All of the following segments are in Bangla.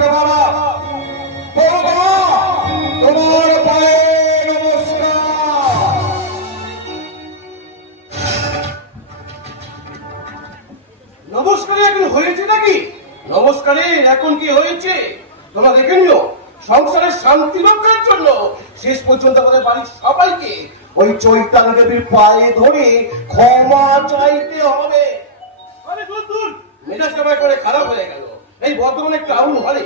ডাকে বাবা, বাবা তোমার পায়ে নমস্কার। নমস্কারে এখন হয়েছে নাকি? নমস্কারে এখন কি হয়েছে তোমরা দেখে নিও। সংসারের শান্তি রক্ষার জন্য শেষ পর্যন্ত আমাদের বাড়ির সবাইকে ওই চৈতালি দেবীর পায়ে ধরে ক্ষমা চাইতে হবে। আরে দূর দূর, মেজাজটা আমার করে খারাপ হয়ে গেল। এই বর্তমানে টাউন হলে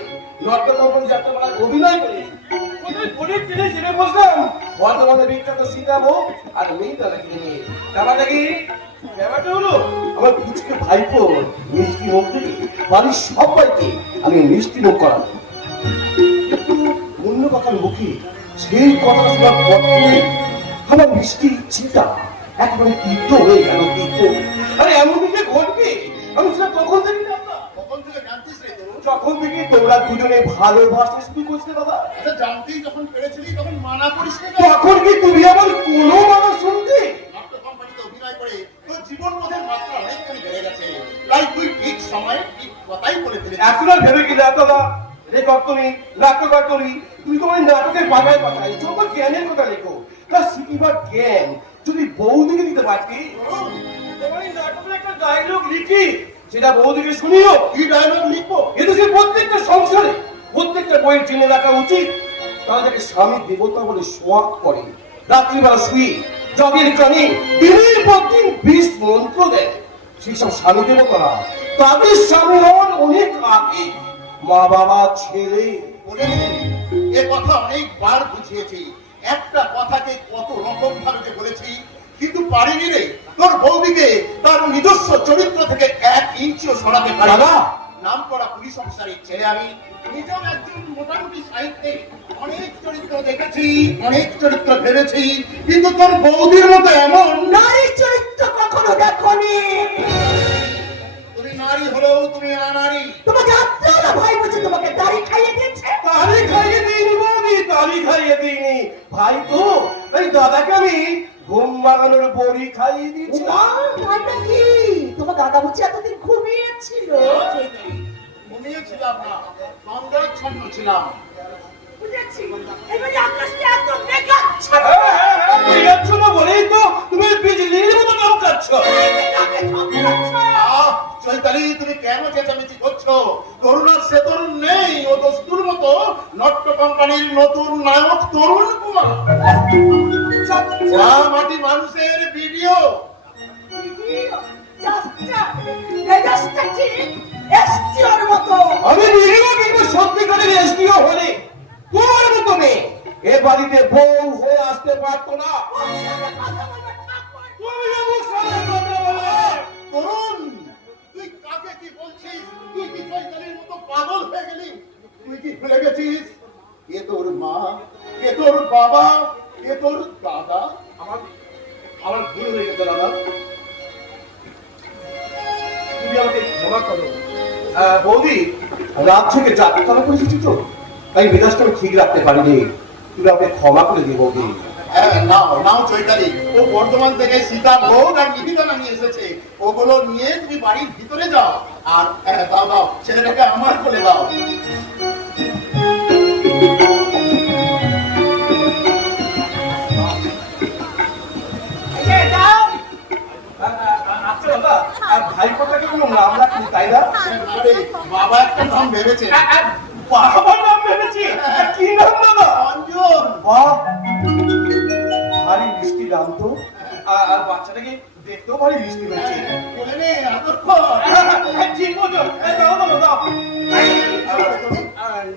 নর্ত কোম্পানি যাত্রাপালা অভিনয় করে কোথায় পরে ট্রেনে চেপে বসলাম বর্তমানে বিখ্যাত সীতাভোগ আর মেয়েটাকে নিয়ে। ব্যাপারটা কি? ব্যাপারটা হলো আমার পুচকে ভাইপো মিষ্টি মুখ থেকে বাড়ির সবাইকে আমি মিষ্টি মুখ করাবো। অন্য কথার মুখে সেই কথা শোনার পর থেকে আমার মিষ্টি চিন্তা একেবারে তীর্থ হয়ে গেল। তীর্থ আরে এমন কিছু ঘটবে আমি সেটা তখন থেকে জানতাম। কখন থেকে জানতিস রে তোর? যখন থেকে তোমরা দুজনে ভালোবাসতে শুরু করছিলে দাদা, আচ্ছা জানতেই যখন পেরেছিলি তখন মানা করিস নি? তখন কি তুমি আমার কোনো মানুষ শুনতে? নাট্য কোম্পানিতে অভিনয় করে তোর জীবন বোধের মাত্রা অনেকখানি বেড়ে গেছে। তাই তুই ঠিক সময়ে ঠিক কথাই বলে ফেলেছিস। এখন আর ভেবে কি লাভ দাদা? লেখক তুমি, নাট্যকার তুমি, তুমি তোমার নাটকের পাতায় পাতায় যত জ্ঞানের কথা লেখো তার শিখিবার জ্ঞান যদি বৌদিকে দিতে পারতি। তোমার এই নাটকের একটা ডায়লগ লিখি সেটা বৌদিকে শুনিও। কি ডায়লগ লিখবো? কিন্তু সে প্রত্যেকটা সংসারে প্রত্যেকটা বইয়ের জেনে রাখা উচিত তারা যাকে স্বামী দেবতা বলে সোয়াগ করে, রাত্রিবেলা শুয়ে জগের কানে দিনের পর দিন 20 মন্ত্র দেয়, সেই সব স্বামী দেবতারা তাদের স্বামী হওয়ার অনেক আগে মা বাবা ছেলে বলেছি, এ কথা অনেকবার বুঝিয়েছি। একটা কথাকে কত রকম ভাবে যে বলেছি, কিন্তু পারিনি রে তোর বৌদিকে তার নিজস্ব চরিত্র থেকে 1 ইঞ্চিও সরাতে পারি না। দাদা! নাম করা পুলিশ অফিসারের ছেলে আমি, নিজেও একজন মোটামুটি সাহিত্যে অনেক চরিত্র দেখেছি, অনেক চরিত্র ভেবেছি, কিন্তু তোর বৌদির মতো এমন নারীর চরিত্র কখনো দেখনি। তুমি নারী হলেও তুমি অনারী। তোমাকে আপনারা ভাই বুঝে তোমাকে দাড়ি খাইয়ে দিয়েছে। তালি খাইয়ে দিইনি বৌদি, তালি খাইয়ে দিইনি ভাই তো, তাই দাদাকে আমি ঘুম বাগানোর বড়ি খাইয়ে দিচ্ছি। তাইটা কি তোমার দাদা বুঝি এতদিন ঘুমিয়েছিল? ঘুমিয়েছিলাম না, তন্দ্রাচ্ছন্ন ছিলাম। বুঝেছি, এবারে আকাশটা এত মেঘাচ্ছন্ন। বিরাচ্ছ না বলেই তো তুমি বিজলির মতো চমকাচ্ছ। কাকে ঠকাচ্ছ? চৈতালি তুমি কেন চেঁচামেচি করছো? তরুণার সে তরুণ নেই, ও দস্তুর মতো নট্য কোম্পানির নতুন নায়ক তরুণ কুমার। মাটি মানুষের ভিডিও আমি নিরীহ কিন্তু সত্যিকারের এসডিও হলে তোমার মতো মেয়ে এ বাড়িতে বউ হয়ে আসতে পারতো না। তুমি এমন সারা কথা বলে। তরুণ, তুই কাকে কি বলছিস? তুই কি চৈতালির মতো পাগল হয়ে গেলি? তুই কি ভুলে গেছিস এ তোর মা, এ তোর বাবা, এ তোর দাদা? আমার ভুল হয়ে গেছে দাদা, তুমি আমাকে ক্ষমা করো। বৌদি, রাত থেকে যাত্রা করেছি তো, তাই মেজাজটা আমি ঠিক রাখতে পারিনি, তুমি আমাকে ক্ষমা করে দিই বৌদি। নাও নাও চৈতালি, ও বর্ধমান থেকে সীতা ভোগ আর নিবেদনা নিয়ে এসেছে, ওগুলো নিয়ে তুমি বাড়ির ভিতরে যাও আর দাও দাও ছেলেটাকে আমার কোলে দাও। আচ্ছা দাদা, ভাই কথাকে কোনো নাম রাখনি তাই না? আরে বাবা একটা নাম ভেবেছে। বাবার নাম ভেবেছি। কি নাম দাদা? অঞ্জন। বাহ, ভারী মিষ্টি নাম তো। আর বাচ্চাটাকে দেখতেও ভারী মিষ্টি হয়েছে। বলে নে আদর কর। ঠিক বলছো, দাও দাও দাও।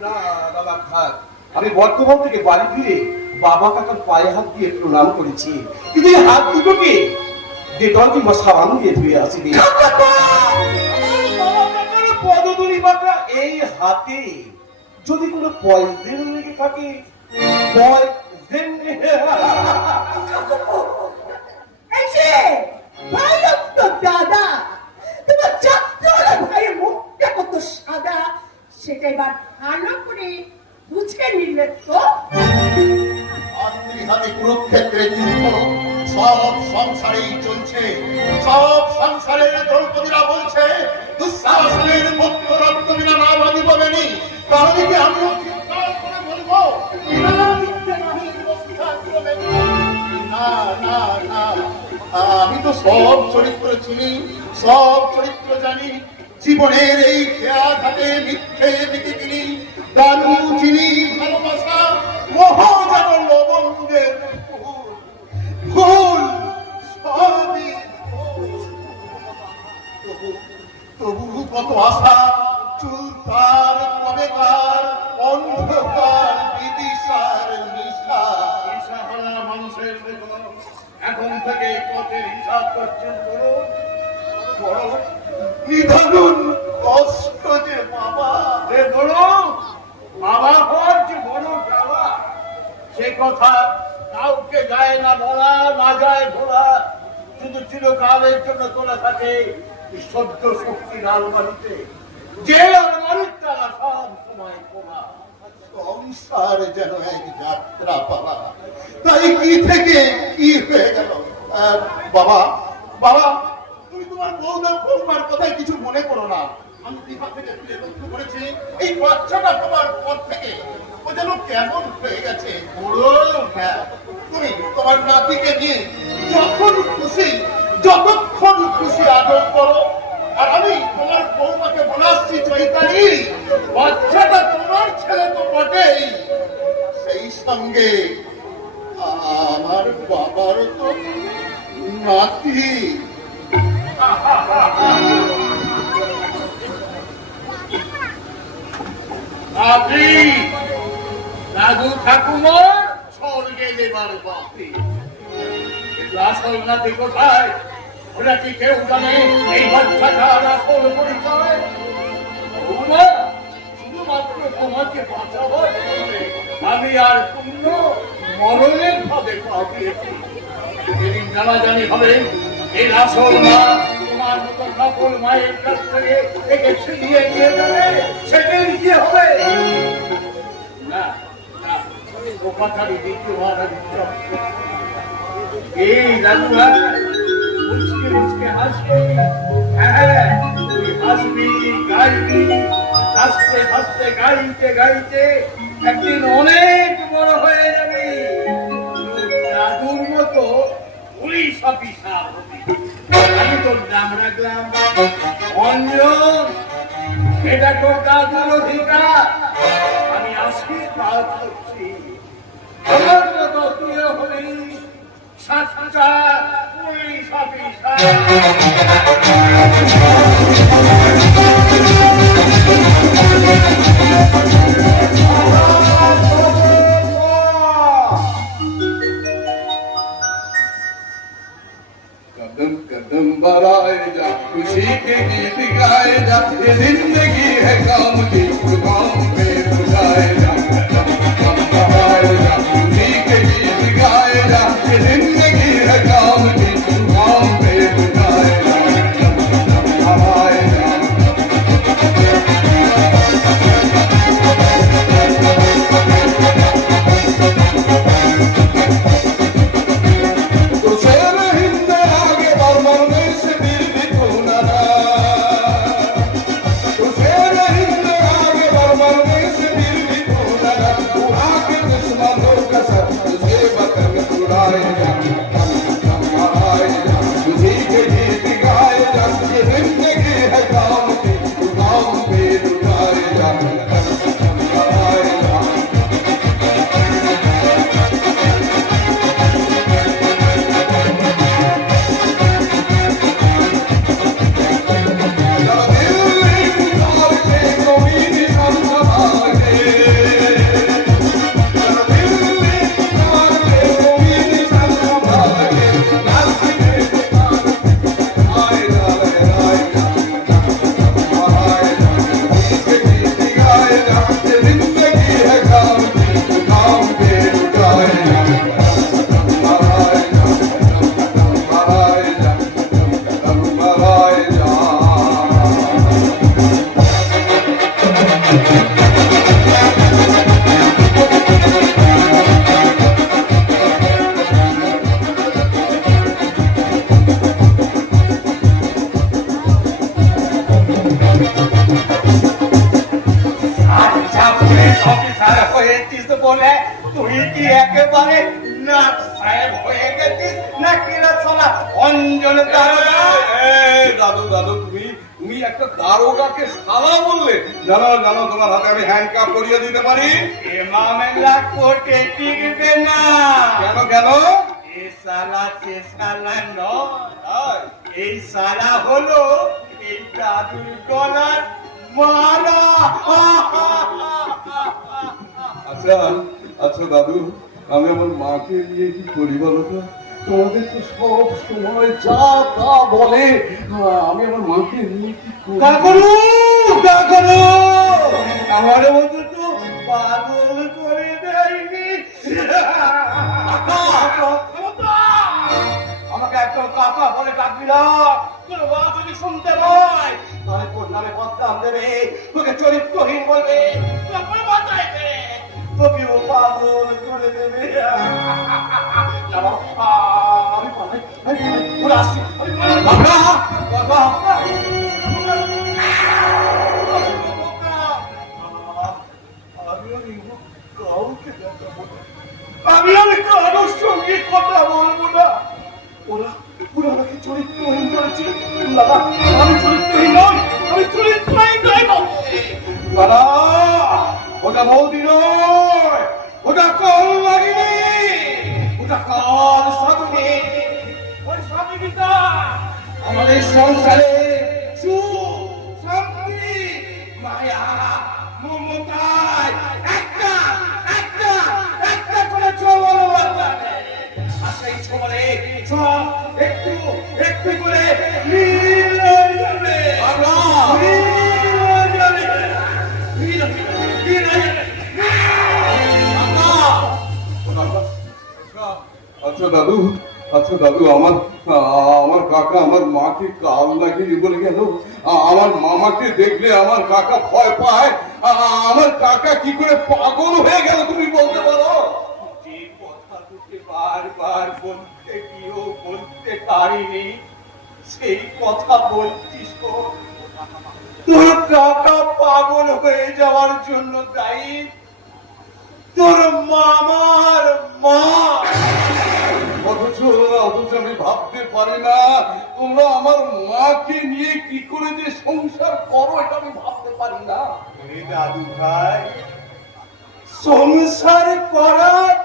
না দাদা থাক, আমি বর্তমান থেকে বাড়ি ফিরে বাবা কাকার পায়ে হাত দিয়ে প্রণাম করেছি, কিন্তু এই হাত দুটোকে ডেটল কিংবা সাবান দিয়ে ধুয়ে আসিনি। পদধূলি বাঁকা এই হাতে যদি কোনো পয়জন লেগে থাকে, পয়জন দাদা, তোমার যাত্রা ভাইয়ের মুখটা কত সাদা, সেটা এবার ভালো করে বুঝে নিলে তো। হাতে কুরুক্ষেত্রের যুদ্ধ সব সংসারেই চলছে, সব সংসারের দ্রৌপদীরা বলছে দুঃশাসনের মুক্ত রক্ত বিনা না বাঁধি বলেনি, তাহলে কি আমিও চিৎকার করে বলবো না, মিথ্যে নহে, অস্থান করবে না। না না না, আমি তো সব চরিত্র চিনি, সব চরিত্র জানি। জীবনের এই খেয়াঘাটে মিথ্যে দিকে কিনি, দানু চিনি ভালোবাসা, মহাজাগর বন্ধুদের ভুল, ভুল সবই ভুল। তবু কত আশা চুলতার কবেকার, অন্ধকার বিদিশার নিশা। দিশাহারা মানুষের মতো এখন থেকে পথের হিসাব করছেন করুন। বড় নিধানুন কষ্ট যে বাবা। যে বড় বাবা হওয়ার যে বড় জ্বালা, সে কথা কাউকে যায় না বলা, না যায় ভোলা। শুধু চিরকালের জন্য তোলা থাকে সহ্য শক্তির আলমারিতে, যে আলমারির তারা সব সময় খোলা। সংসার যেন এক যাত্রা পালা, তাই কি থেকে কি হয়ে গেল। বাবা বাবা, তুমি তোমার বৌমার কথায় কিছু মনে করো না। আমি বিভা থেকে ফিরে লক্ষ্য করেছি, এই বাচ্চাটা তোমার পর থেকে ও যেন কেমন হয়ে গেছে। হ্যাঁ, তুমি তোমার নাতিকে নিয়ে যখন খুশি, যতক্ষণ খুশি আদর করো। আর আমি তোমার বৌমাকে বলে আসছি, চৈতালি, বাচ্চাটা তোমার ছেলে তো বটেই, সেই সঙ্গে আমার বাবারও তো নাতি। আপনি দাদু ঠাকুমার স্বর্গে দেবার বাপি, কিন্তু আসল নাতি কোথায় ওরা কি কেউ জানে? এই বাচ্চাটার আসল পরিচয় বৌমা শুধুমাত্র তোমাকে বাঁচাবার জন্যে আমি আর পূর্ণ মরণের ভাবে পাঠিয়েছি। যেদিন জানাজানি হবে এই আসল মা তোমার মতো নকল মায়ের কাছ থেকে একে ছিনিয়ে নিয়ে যাবে, সেদিন কি হবে? না না, ও কথাটি দ্বিতীয়বার আমি এই দাদুরা মুচকে মুচকে হাসবে। হ্যাঁ, তুই হাসবি, গাইবি, হাসতে হাসতে গাইতে গাইতে একদিন অনেক বড় হয়ে যাবে। দাদুর মতো পুলিশ অফিসার হবি। আমি তোর নাম রাখলাম অঞ্জন, এটা তোর দাদুর অধিকার। আমি আশীর্বাদ করছি আমার মতো তুইও হবি সাতটা পুলিশ অফিসার। कदम कदम बढ़ाए जा, खुशी के गीत गाए जा, ये जिंदगी है काम की, काम पे बुझाए जा। कदम कदम बढ़ाए जा, खुशी के गीत गाए जा, ये जिंदगी है काम की, काम पे बुझाए जा। कदम कदम बढ़ाए जा। আচ্ছা অফিসার হয়েছিস বলে তুই কি একেবারে নাক সাহেব হয়ে গেছিস নাকি রে শালা অঞ্জন দারোগা? দাদু দাদু তুমি একটা দারোগাকে শালা বললে? জানো জানো তোমার হাতে আমি হ্যান্ডকাপ করিয়ে দিতে পারি। এ মামলা কোর্টে টিকবে না। কেন কেন? এ শালা সে শালা নয়, এই শালা হলো এই দাদুর গলার মালা। আচ্ছা আচ্ছা দাদু, আমি আমার মাকে নিয়ে কি করি বলো তো? তোমাদের তো সব সময় যা তা বলে, আমি আমার মাকে নিয়ে কি করি? কাকরু কাকরু, আমার মতো তো পাগল করে দেয়নি। আমাকে একদম কাকা বলে ডাকবি না। তোর মা যদি শুনতে পায় তাহলে তোর নামে বদনাম দেবে, তোকে চরিত্রহীন বলবে, তোকে মাথায় দেবে, তোকেও পাগল করে দেবে। আমি পালাই, ওরা আসছি। কাকা কাকা, আমি কারোর সঙ্গে কথা বলবো না। ওরা ওরা আমাকে চরিত্রহীন করেছে। দাদা আমি চরিত্রহীন নই, আমি চরিত্রহীন নই। দাদা ওটা বৌদি নয়, ওটা কল লাগিনি, ওটা কল সাধুনি। ওই স্বামীটা আমাদের সংসারে সুখ শান্তি মায়া মমতায় একটা একটা একটা করে চবল বাঁধাবে। আর সেই চবলে সব একটু একটু করে নীল হয়ে যাবে। নীল হয়ে যাবে, নীল নীল হয়ে যাবে। আচ্ছা দাদু, আচ্ছা দাদু, আমার আমার কাকা আমার মাকে কাল লাগিয়ে বলে গেল। আমার মামাকে দেখলে আমার কাকা ভয় পায়। আমার কাকা কি করে পাগল হয়ে গেল তুমি বলতে পারো? যে কথা তোকে বারবার বলতে গিয়েও বলতে পারিনি, সেই কথা বলছিস। তোর কাকা পাগল হয়ে যাওয়ার জন্য দায়ী তোর মামার মা। অথচ অথচ আমি ভাবতে পারি না তোমরা আমার মাকে নিয়ে কি করে যে সংসার করো, এটা আমি ভাবতে পারি না। দাদু ভাই, সংসার করার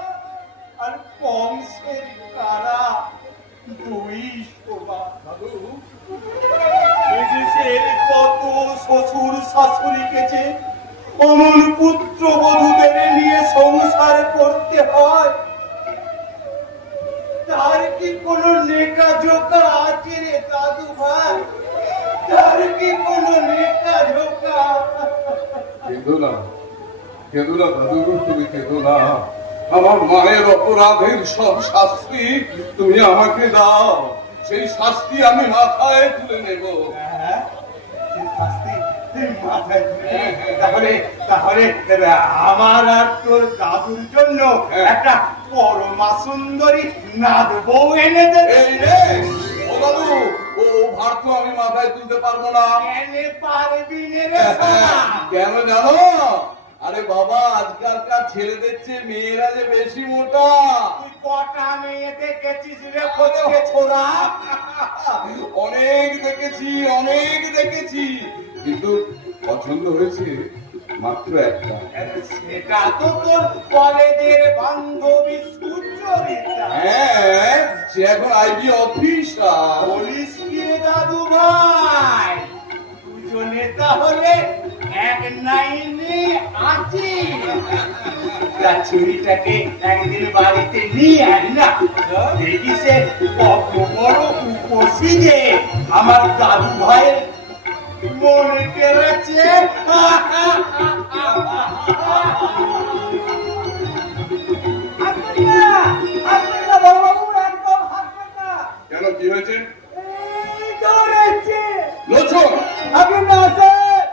আর বংশের কারা দুই সমান। দাদু এদেশের কত শ্বশুর শাশুড়িকে যে অমন পুত্র বধূদের নিয়ে সংসার করতে হয়, তার কি কোনো লেখা জোকা আছে রে দাদু ভাই? তার কি কোনো লেখা জোকা? কেঁদো না, কেঁদো না দাদু, তুমি কেঁদো না। আমার মায়ের অপরাধের সব শাস্তি তুমি আমাকে দাও, সেই শাস্তি আমি মাথায় তুলে নেব। হ্যাঁ, সেই শাস্তি তুই মাথায় তুলে নে। তাহলে তাহলে আমার আর তোর দাদুর জন্য একটা পরমা সুন্দরী নাদ বউ এনে দেবে। এই রে ও দাদু, ও ভার তো আমি মাথায় তুলতে পারবো না। এনে পারবি নে রে শালা। কেন জানো? আরে বাবা, আজকালকার ছেলেদের চেয়ে মেয়েরা যে বেশি মোটা। তুই কটা মেয়ে দেখেছিস রে ফচকে ছোড়া? অনেক দেখেছি, অনেক দেখেছি, কিন্তু পছন্দ হয়েছে মাত্র একটা। সেটা তো তোর কলেজের বান্ধবী সুচরিতা। হ্যাঁ, সে এখন আইবি অফিসার। বলিস কি রে দাদু ভাই? দুজনে তাহলে এক লাইনে আছি। তার চুরিটাকে একদিন বাড়িতে নিয়ে আয় না, দেখি সে কত বড় উপসী যে আমার দাদু ভাইয়ের মনে কেড়েছে। কেন, কি হয়েছে? দৌড়াচ্ছে লোচন, আপনি না স্যার,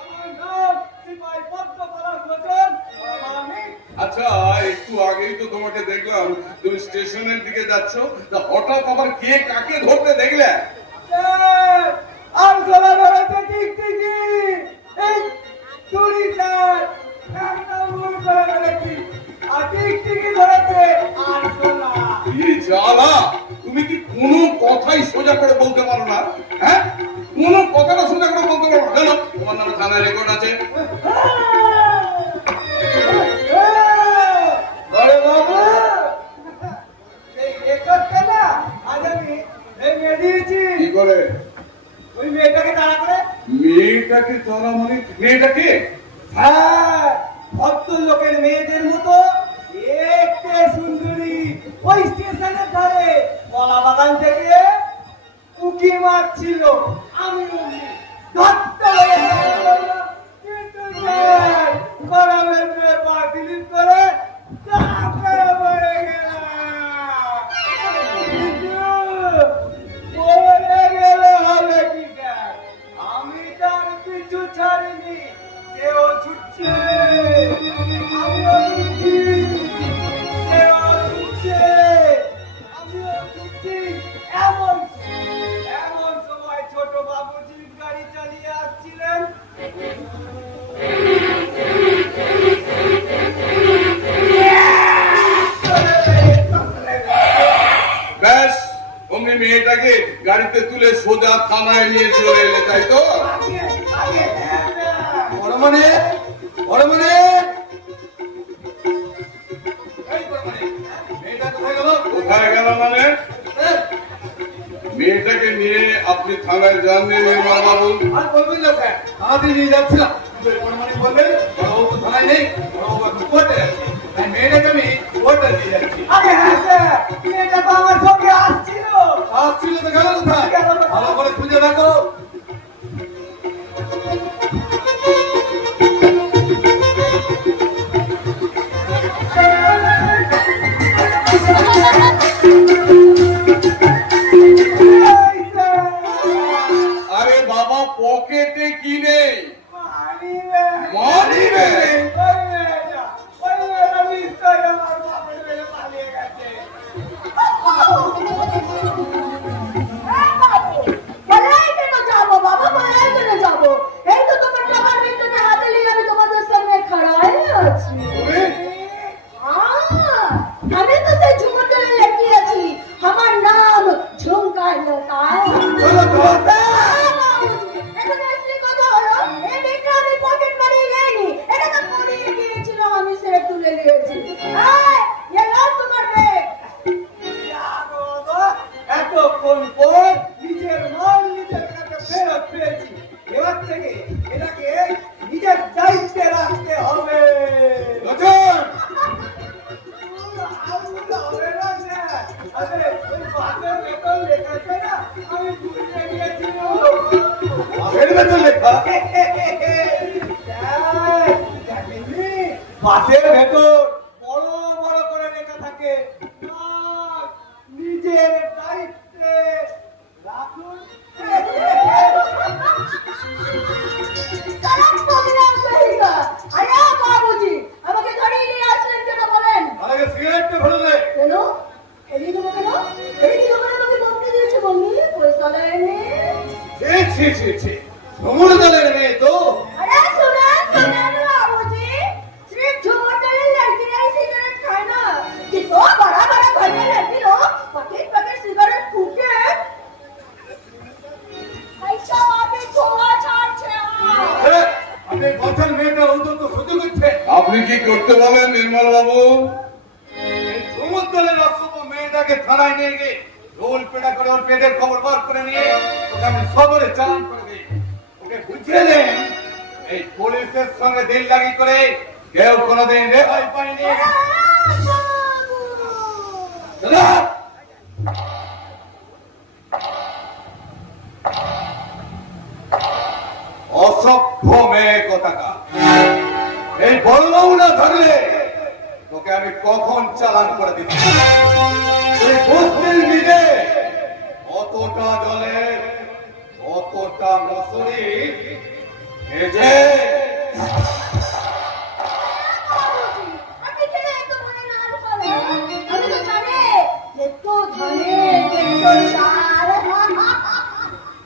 আমার নাম সিপাহি পদ্মপলাশ লোচন। আমি আচ্ছা একটু আগেই তো তোমাকে দেখলাম তুমি স্টেশনের দিকে যাচ্ছ, তা হঠাৎ আবার কে কাকে ধরতে দেখলে? স্যার আলসোলা ধরেছে টিকটিকি, এই চুরি স্যার, একদম শালা, তুমি কি কোনো কথাই সোজা করে বলতে পারো না? হ্যাঁ, কোনো কথাটা সোজা করে বলতে পারো না? জানো তোমার নামে থানায় রেকর্ড আছে। বড় বাবু, এই রেকর্ডটা না আজ আমি ভেঙে দিয়েছি। কি করে? ওই মেয়েটাকে তাড়া করে। মেয়েটাকে তারা মানে মেয়েটাকে? হ্যাঁ, ভদ্রলোকের মেয়েদের মতো দেখতে সুন্দরী ওই স্টেশনের ধারে কলা বাগান থেকে উকি মারছিল। আমি ধরতে হয়ে বললাম, কিন্তু স্যার, গরমের মেয়ে পা স্লিপ করে তারপরে মরে গেলাম। কিন্তু মরে গেলে হবে কি স্যার? আমি তার পিছু ছাড়িনি, সেও ছুটছে, আমিও ছুটছি, সেও ছুটছে, আমিও ছুটছি। এমন সময় ছোট বাবুজি গাড়ি চালিয়ে আসছিলেন। ব্যাস, অমনি মেয়েটাকে গাড়িতে তুলে সোজা থানায় নিয়ে চলে এলে, তাই তো? বড় মানে মেয়েটা কোথায় গেল? কোথায় গেল মানে? মেয়েটাকে নিয়ে আপনি থানায় যাননি নির্মল বাবু? আর বলবেন না স্যার, আমাদের নিয়ে যাচ্ছিলাম। বড় মানে বললেন বড়বাবু তো থানায় নেই, বড়বাবু এখন কোর্টে আছে, তাই মেয়েটাকে আমি কোর্টে নিয়ে যাচ্ছি। আরে হ্যাঁ স্যার, মেয়েটা তো আমার সঙ্গে আসছিল তো গেল কোথায়? ভালো করে খুঁজে দেখো। আরে বাবা, পকেটে কি নেই? কোথায় কেন যাবো বাবা, কোথায় কেন যাবো? এই তো তোমার টাকার বিলটা হাতে নিয়ে আমি তোমাদের সামনে খাড়া হয়ে আছি। আমি তো সেই ঝুমুরটারে লেখিয়েছি, আমার নাম ঝুমকা লতা। এখানে আসলে কথা হলো, এই বিলটা আমি পকেট মারি নেইনি, এটা তো পড়িয়ে গিয়েছিল, আমি সেটা তুলে নিয়েছি। এই নাও তোমার ব্যাগ। এতক্ষণ পর নিজের মাল নিজের কাছে ফেরত পেয়েছি। এবার থেকে এটাকে নিজের দায়িত্বে রাখতে হবে। বাসের ভেতর বড় বড় করে লেখা থাকে, নিজের দায়িত্বে রাখুন। সালাম প্রোগ্রাম করেগা। আয়া বাবুজি, আমাকে ধরিয়ে নিয়ে আসলেন কেন বলেন? আগে সিগারেটটা ফেলে কেন? এদিকে দেবো কেন? এদিকে দেবো না, তোকে বলতে দিয়েছে মম্মি, পয়সা দেয়নি। সমুদ্র দলের মেয়ে তো। अरे सुना बाबूजी, सिर्फ झूमर डाले लड़की नहीं सिगरेट खाए ना, कितना बड़ा बड़ा घर में लड़की लोग पकेट सिगरेट फूके, ऐसा आगे छोड़ा छाड़ছে। আপনি বছর মেয়েটা অন্তত সহ্য করছে। আপনি কি করতে বলেন নির্মল বাবু? এই সমুদ্র দলের অসভ্য মেয়েটাকে থানায় নিয়ে গিয়ে রোল পেটা করে ওর পেটের খবর বার করে নিয়ে ওকে আমি সদরে চালান করে দিই। ওকে বুঝিয়ে দেন এই পুলিশের সঙ্গে দিল লাগি করে কেউ কোনোদিন রেহাই পায়নি। দাদা, অসভ্য মেয়ে কোথাকা, এই বড়বাবু না থাকলে তোকে আমি কখন চালান করে দিতাম। তুই বুঝতিস নিজে অতটা জলে অতটা মশুরি ভেজে আপনি কেন এত মনে না করে? আমি তো জানি একটু ধনে একটু চাল।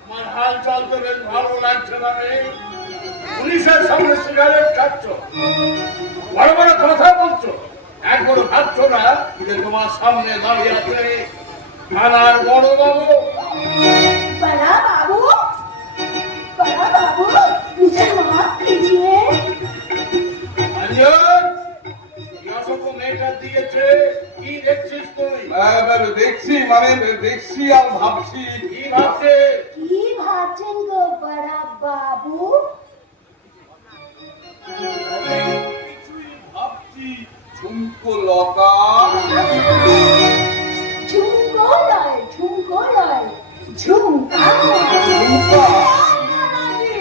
আমার হাল চাল তো বেশ ভালো লাগছে না রে। পুলিশের সামনে সিগারেট খাচ্ছ, বড় বড় কথা বলছো, একবারও ভাবছো না যে তোমার তোমার সামনে দাঁড়িয়ে আছে থানার বড় বাবু। बड़ा बाबू मुझे माफ कीजिए। अंजन ইয়াসক মেয়েটা দিয়েছে কি দেখছিস তুই? দেখছি মানে দেখছি আর ভাবছি। কি ভাবছে? की भाचन गो बड़ा बाबू? ভাবছি ঝুমকো লতা झुमको लय झुमका ঝুমকা जी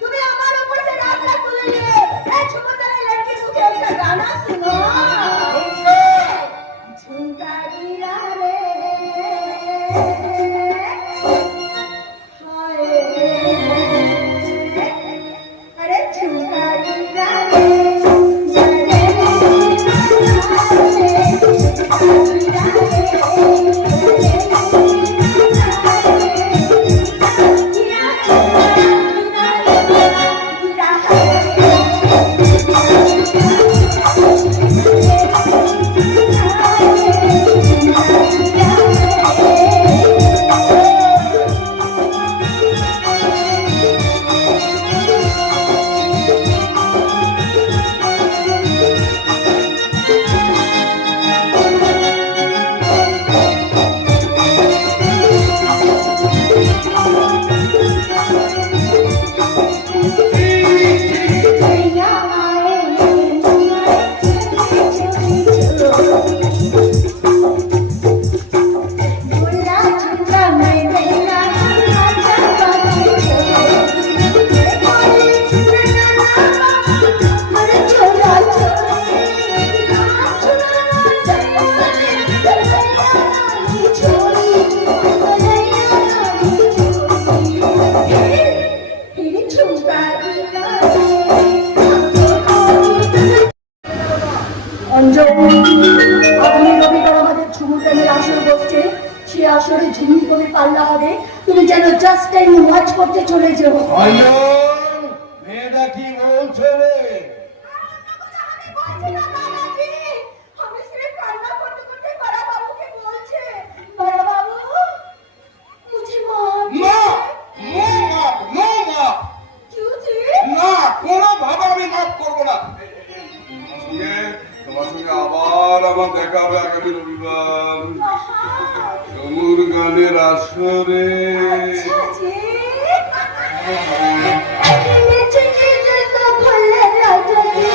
तुम्हें हमारे ऊपर से रात रात बोल रही है। ए झुमका लड़की मुझे एक गाना सुनो। झुमका गिरा रे हाय अरे झुमका गिरा रे তুমি যেন জাস্ট টাইম ওয়াচ করতে চলে যাও। অঞ্জন মেয়েটা কি বলছে রে? আমি সির্ফ কান্না করতে করতে বড় বাবুকে বলছে বড় বাবু মুঝে মাফ না নো মাপ নো মাপ क्यों जी? না কোনো ভাবে আমি মাফ করবো না। তোমার সঙ্গে আবার আমার দেখা হবে আগামী রবিবার সমুর গানের আসরে। अच्छा जी अरे नीचे जैसा भले राजा जी